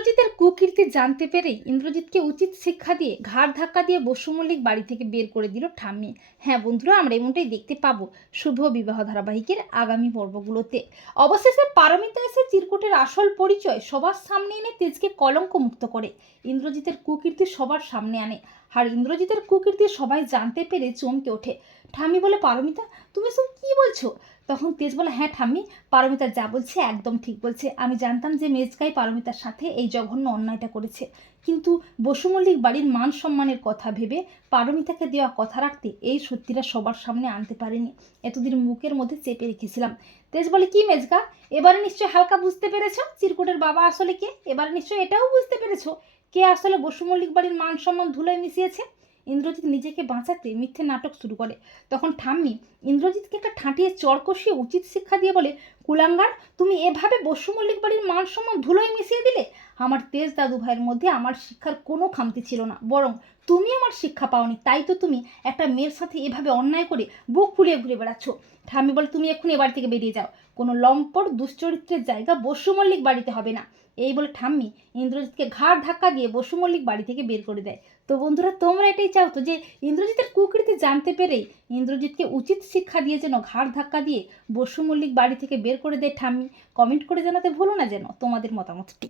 ইন্দ্রজিতের কুকীর্তি জানতে পেরেই ইন্দ্রজিৎকে উচিত শিক্ষা দিয়ে ঘাড় ধাক্কা দিয়ে বসু মল্লিক বাড়ি থেকে বের করে দিল ঠাম্মি। হ্যাঁ বন্ধুরা, আমরা এমনটাই দেখতে পাবো শুভ বিবাহ ধারাবাহিকের আগামী পর্বগুলোতে। অবশেষে পারমিতা এসে চিরকুটের আসল পরিচয় সবার সামনে এনে তেজকে কলঙ্ক মুক্ত করে। ইন্দ্রজিতের কুকীর্তি সবার সামনে আনে আর ইন্দ্রজিতের কুকীর্তি সবাই জানতে পেরে চমকে ওঠে। ঠাম্মি বলে, পারমিতা, তুমি সব কি বলছো? তখন তেজ বলে হ্যাঁ ঠাম্মি, পারমিতা যা বলছে একদম ঠিক বলছে। আমি জানতাম যে মেজকাই পারমিতার সাথে এই জঘন্য অন্যায়টা করেছে। কিন্তু বসু মল্লিক বাড়ির মান সম্মানের কথা ভেবে পারমিতাকে দেওয়া কথা রাখতে এই সত্যিটা সবার সামনে আনতে পারেনি। এতদিন মুখের মধ্যে চেপে রেখেছিলাম। তেজ বলে, কি মেজকা এবারে নিশ্চয় হালকা বুঝতে পেরেছ? চিরকুটের বাবা আসলে কে? এবারে নিশ্চয় এটাও বুঝতে পেরেছ? কে আসলে বসু মল্লিক বাড়ির মান সম্মান ধুলোয় মিশিয়েছে? ইন্দ্রজিৎ নিজেকে বাঁচাতে মিথ্যে নাটক শুরু করে। তখন ঠাম্মি ইন্দ্রজিৎকে একটা ঠাঁটিয়ে চড় কষিয়ে উচিত শিক্ষা দিয়ে বলে, কুলাঙ্গার, তুমি এভাবে বসু মল্লিক বাড়ির মান সম্মান ধুলোয় মিশিয়ে দিলে? আমার তেজ দাদু ভাইয়ের মধ্যে আমার শিক্ষার কোনো খামতি ছিল না। বরং তুমি আমার শিক্ষা পাওনি, তাই তো তুমি একটা মেয়ের সাথে এভাবে অন্যায় করে বুক ফুলিয়ে ঘুরে বেড়াচ্ছ। ঠাম্মি বলে, তুমি এক্ষুনি এ বাড়ি থেকে বেরিয়ে যাও। কোনো লম্পট, দুশ্চরিত্রের জায়গা বসু মল্লিক বাড়িতে হবে না। এই বলে ঠাম্মি ইন্দ্রজিৎকে ঘাড় ধাক্কা দিয়ে বসু মল্লিক বাড়ি থেকে বের করে দেয়। তো বন্ধুরা, তোমরা এটাই চাও তো যে ইন্দ্রজিতের কুকৃতি জানতে পেরেই ইন্দ্রজিৎকে উচিত শিক্ষা দিয়ে যেন ঘাড় ধাক্কা দিয়ে বসু মল্লিক বাড়ি থেকে বের করে দেয় ঠাম্মি। কমেন্ট করে জানাতে ভুলো না যেন তোমাদের মতামতটি।